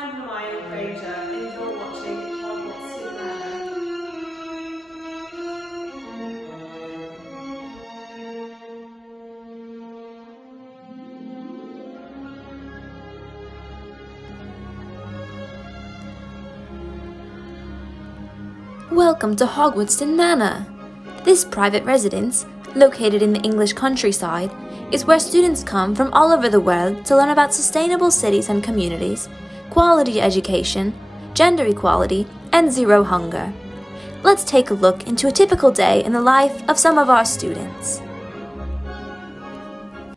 I'm Hermione Granger, and you're watching Hogwarxton Manor. Welcome to Hogwarxton Manor. This private residence, located in the English countryside, is where students come from all over the world to learn about sustainable cities and communities, quality education, gender equality, and zero hunger. Let's take a look into a typical day in the life of some of our students.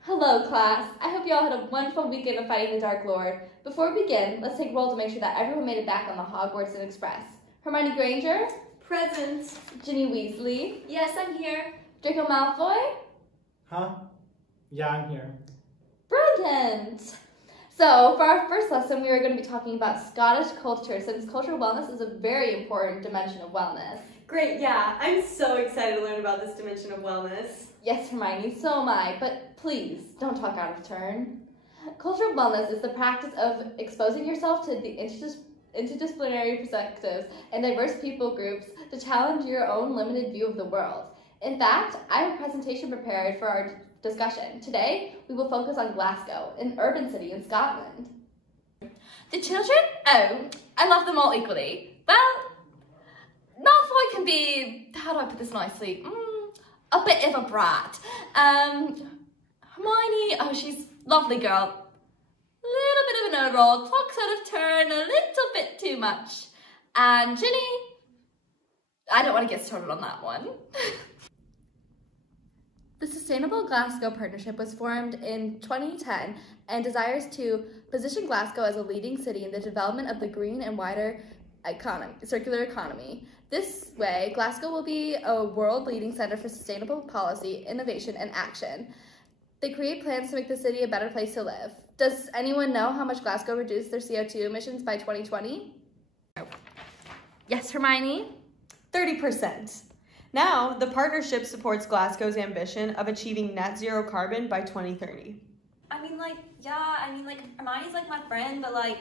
Hello class, I hope you all had a wonderful weekend of fighting the Dark Lord. Before we begin, let's take a roll to make sure that everyone made it back on the Hogwarxton Express. Hermione Granger? Present. Ginny Weasley? Yes, I'm here. Draco Malfoy? Huh? Yeah, I'm here. Brilliant! So, for our first lesson, we are going to be talking about Scottish culture, since cultural wellness is a very important dimension of wellness. Great, yeah. I'm so excited to learn about this dimension of wellness. Yes, Hermione, so am I, but please, don't talk out of turn. Cultural wellness is the practice of exposing yourself to the interdisciplinary perspectives and diverse people groups to challenge your own limited view of the world. In fact, I have a presentation prepared for our discussion. Today, we will focus on Glasgow, an urban city in Scotland. The children? Oh, I love them all equally. Well, Malfoy can be, how do I put this nicely? A bit of a brat. Hermione, oh, she's a lovely girl. Little bit of an overall, talks out of turn a little bit too much. And Ginny, I don't want to get started on that one. The Sustainable Glasgow Partnership was formed in 2010 and desires to position Glasgow as a leading city in the development of the green and wider circular economy. This way, Glasgow will be a world-leading center for sustainable policy, innovation, and action. They create plans to make the city a better place to live. Does anyone know how much Glasgow reduced their CO2 emissions by 2020? Yes, Hermione? 30%. Now, the partnership supports Glasgow's ambition of achieving net zero carbon by 2030. Hermione's like my friend, but I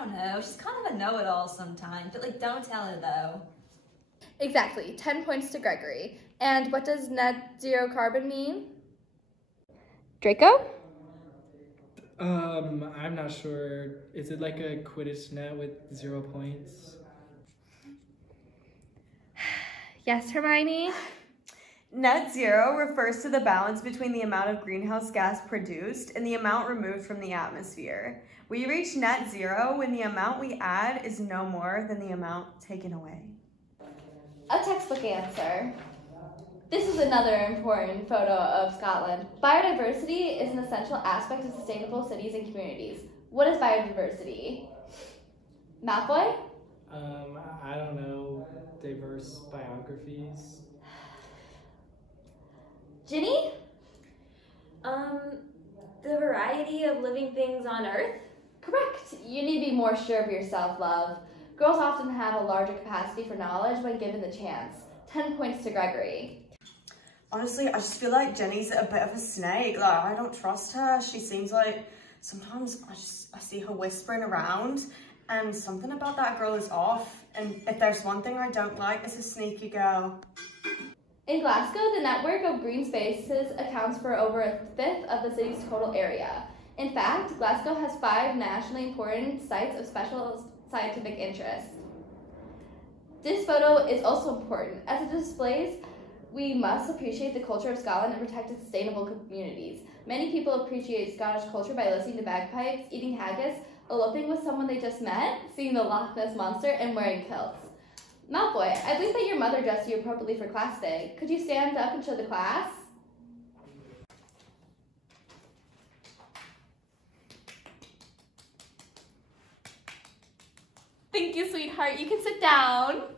don't know. She's kind of a know-it-all sometimes, but don't tell her though. Exactly, 10 points to Gregory. And what does net zero carbon mean? Draco? I'm not sure. Is it like a Quidditch net with 0 points? Yes, Hermione? Net zero refers to the balance between the amount of greenhouse gas produced and the amount removed from the atmosphere. We reach net zero when the amount we add is no more than the amount taken away. A textbook answer. This is another important photo of Scotland. Biodiversity is an essential aspect of sustainable cities and communities. What is biodiversity? Malfoy? I don't know. Diverse biographies. Ginny? The variety of living things on Earth? Correct. You need to be more sure of yourself, love. Girls often have a larger capacity for knowledge when given the chance. 10 points to Gregory. Honestly, I just feel like Jenny's a bit of a snake. I don't trust her. She seems like, sometimes I see her whispering around, and something about that girl is off. And if there's one thing I don't like, it's a sneaky girl. In Glasgow, the network of green spaces accounts for over a fifth of the city's total area. In fact, Glasgow has 5 nationally important sites of special scientific interest. This photo is also important, as it displays we must appreciate the culture of Scotland and protect its sustainable communities. Many people appreciate Scottish culture by listening to bagpipes, eating haggis, eloping with someone they just met, seeing the Loch Ness Monster, and wearing kilts. Malfoy, I believe that your mother dressed you appropriately for class today. Could you stand up and show the class? Thank you, sweetheart. You can sit down.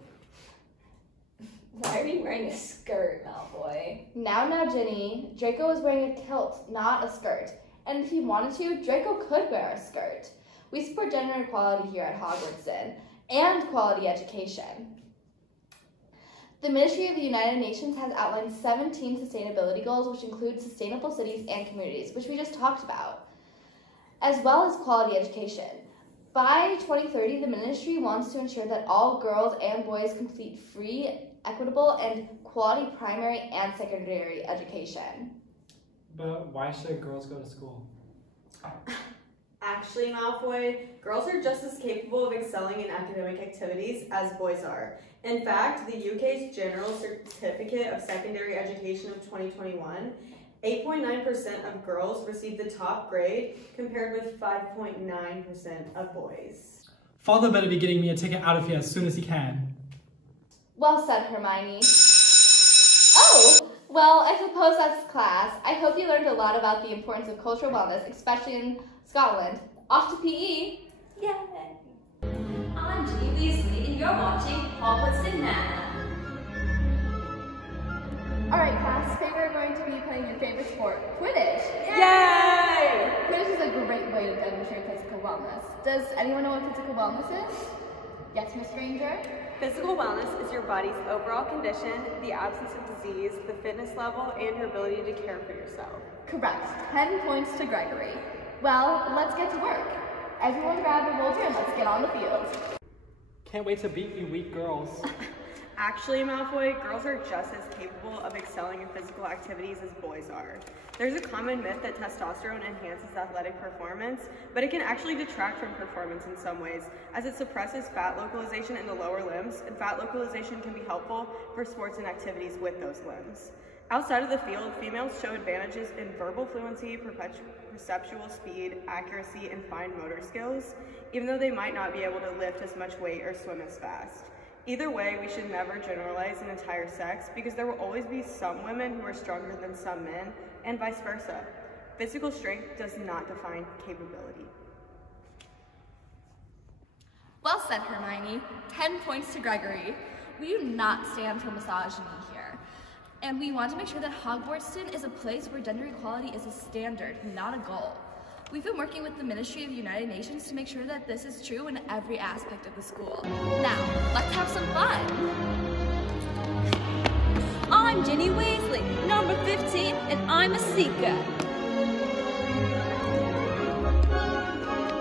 Why are you wearing a skirt, Malfoy? Now, Ginny. Draco is wearing a kilt, not a skirt. And if he wanted to, Draco could wear a skirt. We support gender equality here at Hogwarxton, and quality education. The Ministry of the United Nations has outlined 17 sustainability goals, which include sustainable cities and communities, which we just talked about, as well as quality education. By 2030, the ministry wants to ensure that all girls and boys complete free, equitable, and quality primary and secondary education. But why should girls go to school? Actually, Malfoy, girls are just as capable of excelling in academic activities as boys are. In fact, the UK's General Certificate of Secondary Education of 2021, 8.9% of girls received the top grade, compared with 5.9% of boys. Father better be getting me a ticket out of here as soon as he can. Well said, Hermione. Oh, well, I suppose that's class. I hope you learned a lot about the importance of cultural wellness, especially in Scotland. Off to PE. Yay! I'm Ginny Weasley, and you're watching Hogwarxton Manor. Alright, class, today we're going to be playing your favorite sport, Quidditch. Yay! Quidditch is a great way to demonstrate physical wellness. Does anyone know what physical wellness is? Yes, Miss Ranger? Physical wellness is your body's overall condition, the absence of disease, the fitness level, and your ability to care for yourself. Correct. 10 points to Gregory. Well, let's get to work. Everyone grab a roller and let's get on the field. Can't wait to beat you weak girls. Actually, Malfoy, girls are just as capable of excelling in physical activities as boys are. There's a common myth that testosterone enhances athletic performance, but it can actually detract from performance in some ways, as it suppresses fat localization in the lower limbs, and fat localization can be helpful for sports and activities with those limbs. Outside of the field, females show advantages in verbal fluency, perceptual speed, accuracy, and fine motor skills, even though they might not be able to lift as much weight or swim as fast. Either way, we should never generalize an entire sex because there will always be some women who are stronger than some men, and vice versa. Physical strength does not define capability. Well said, Hermione. 10 points to Gregory. We do not stand for misogyny here. And we want to make sure that Hogwartston is a place where gender equality is a standard, not a goal. We've been working with the Ministry of the United Nations to make sure that this is true in every aspect of the school. Now, let's have some fun. I'm Ginny Weasley, number 15, and I'm a seeker.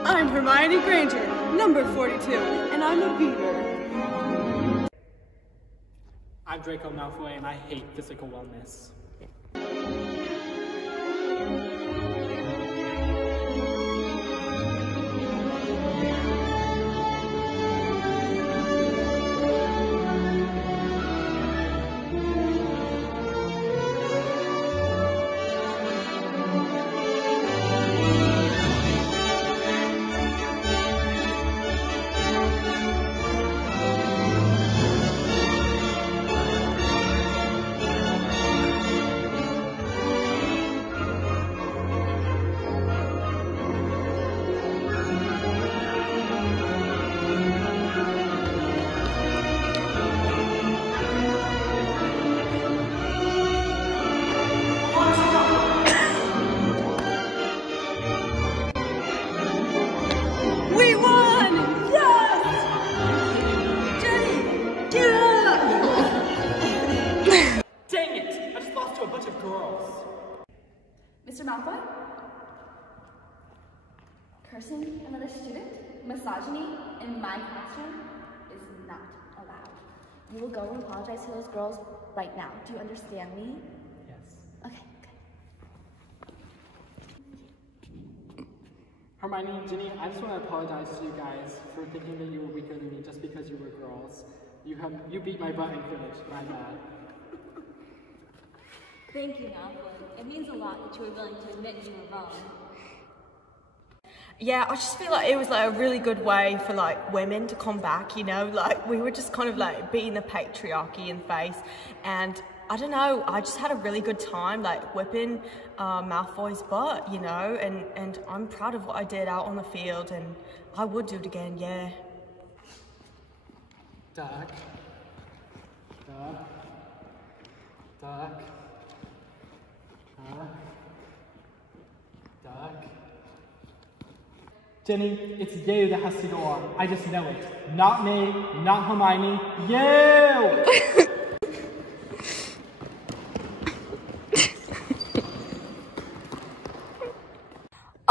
I'm Hermione Granger, number 42, and I'm a beaver. I'm Draco Malfoy, and I hate physical wellness. We won! Yes! Jenny, get up! Dang it! I just lost to a bunch of girls. Mr. Malfoy? Cursing another student, misogyny in my classroom is not allowed. You will go and apologize to those girls right now. Do you understand me? Yes. Okay, good. Hermione and Ginny, I just want to apologize to you guys for thinking that you were weaker than me just because you were girls. You beat my butt in Quidditch, my bad. Thank you, Malfoy. It means a lot that you were willing to admit you were wrong. Yeah, I just feel like it was like a really good way for like women to come back, you know, like we were just kind of like beating the patriarchy in the face, and I don't know, I just had a really good time like whipping Malfoy's butt, you know, and I'm proud of what I did out on the field, and I would do it again, yeah. Duck. Duck. Duck. Duck. Jenny, it's you that has to go on. I just know it. Not me, not Hermione, you!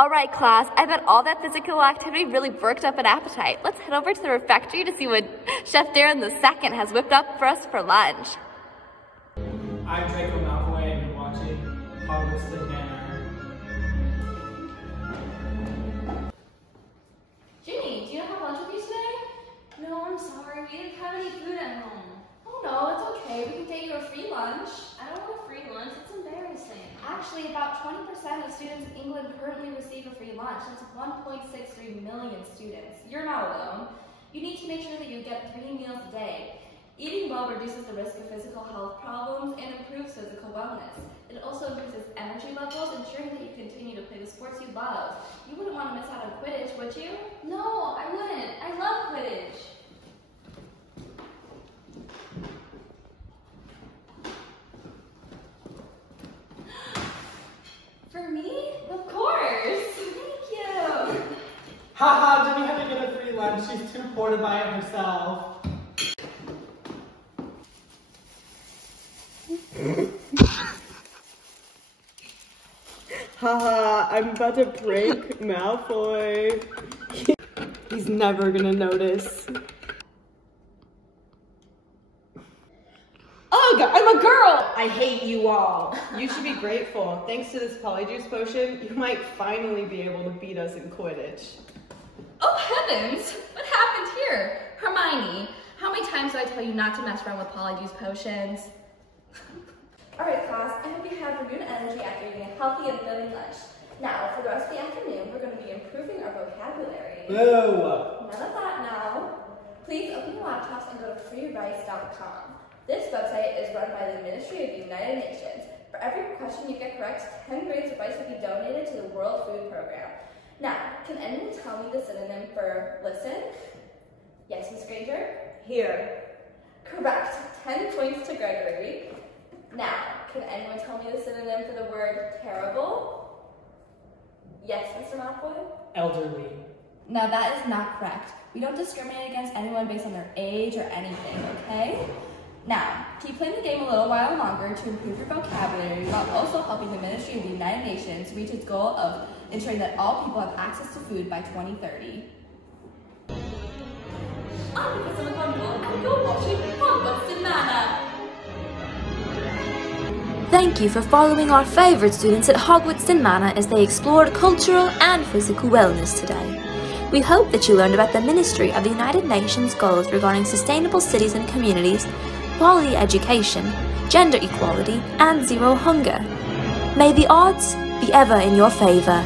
All right, class, I bet all that physical activity really worked up an appetite. Let's head over to the refectory to see what Chef Darren II has whipped up for us for lunch. I'm Draco Malfoy and you're watching Hogwarxton Manor. Ginny, do you have lunch with you today? No, I'm sorry. We didn't have any food at home. Oh no, it's okay. We can get you a free lunch. I don't want a free lunch. It's embarrassing. Actually, about 20% of students in England currently receive a free lunch. That's 1.63 million students. You're not alone. You need to make sure that you get 3 meals a day. Eating well reduces the risk of physical health problems and improves physical wellness. It also increases energy levels, ensuring that you continue to play the sports you love. You wouldn't want to miss out on Quidditch, would you? No, I wouldn't. I love Quidditch. For me? Of course. Thank you. Haha, Jenny had to get a free lunch. She's too poor to buy it herself. Haha, I'm about to prank Malfoy. He's never gonna notice. Ugh, I'm a girl! I hate you all. You should be grateful. Thanks to this polyjuice potion, you might finally be able to beat us in Quidditch. Oh heavens! What happened here? Hermione, how many times do I tell you not to mess around with polyjuice potions? Alright class, I hope you have renewed energy after eating a healthy and filling lunch. Now, for the rest of the afternoon, we're going to be improving our vocabulary. Boo! None of that now. Please open your laptops and go to freerice.com. This website is run by the Ministry of the United Nations. For every question you get correct, 10 grades of rice will be donated to the World Food Program. Now, can anyone tell me the synonym for listen? Yes, Miss Granger? Here. Correct. 10 points to Gregory. Now, can anyone tell me the synonym for the word terrible? Yes, Mr. Malfoy? Elderly. Now that is not correct. We don't discriminate against anyone based on their age or anything, okay? Now, keep playing the game a little while longer to improve your vocabulary while also helping the Ministry of the United Nations reach its goal of ensuring that all people have access to food by 2030. I'm Professor McGonagall and you're watching Hogwarxton Manor. Thank you for following our favourite students at Hogwarxton Manor as they explored cultural and physical wellness today. We hope that you learned about the Ministry of the United Nations goals regarding sustainable cities and communities, quality education, gender equality, and zero hunger. May the odds be ever in your favour.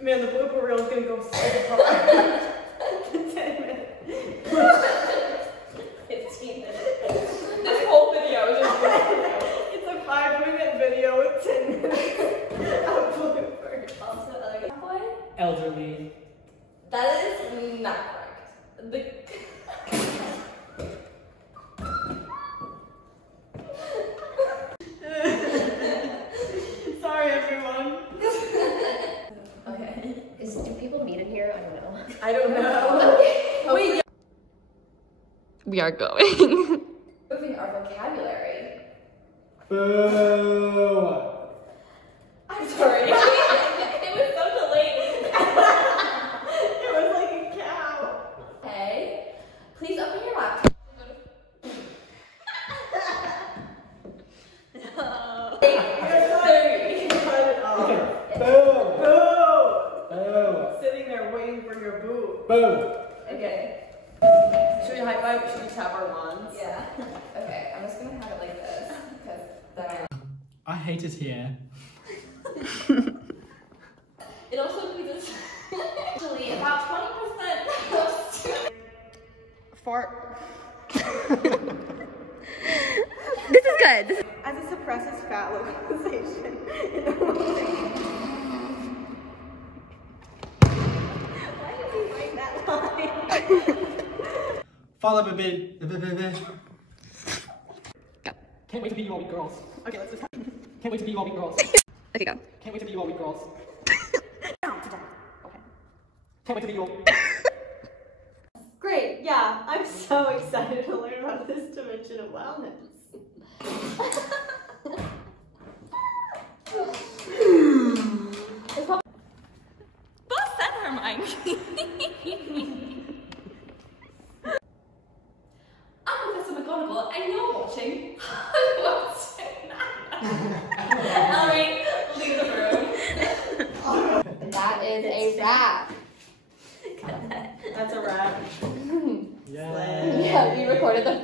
Man, the blooper reel is gonna go so far. 10 minutes. 15 minutes. This whole video is just it's a 5-minute video with 10 minutes of bloopers. Also, other boy? Elderly. That is not correct. Sorry, everyone. Okay. Do people meet in here? I don't know. I don't know. Wait, We are going. improving our vocabulary. Boo! I'm sorry. It was so delayed. It was like a cow. Okay. Please open your laptop. No. Three. Cut it off. Okay. Boo! Boo! Boo! Sitting there waiting for your boo. Boo! Okay. Should we high five? Should we tap our wands? Yeah. Okay, I'm just gonna have it like this, because then I hate it here. it also includes actually about 20% of students. Fart. This is good. As it suppresses fat localization. Why did you write that line? Follow the bit. Can't wait to be you all week girls. Okay, let's just Can't wait to be you all week girls. Okay, go. Can't wait to be you all week girls. Can't wait to be you all. Great, yeah, I'm so excited to learn about this dimension of wellness. Boss said Hermione. I'm Professor McGonagall, and you're watching Hogwarxton Manor. Ellery, leave the room. That is a wrap. That's a wrap. Yeah. Yeah, we recorded the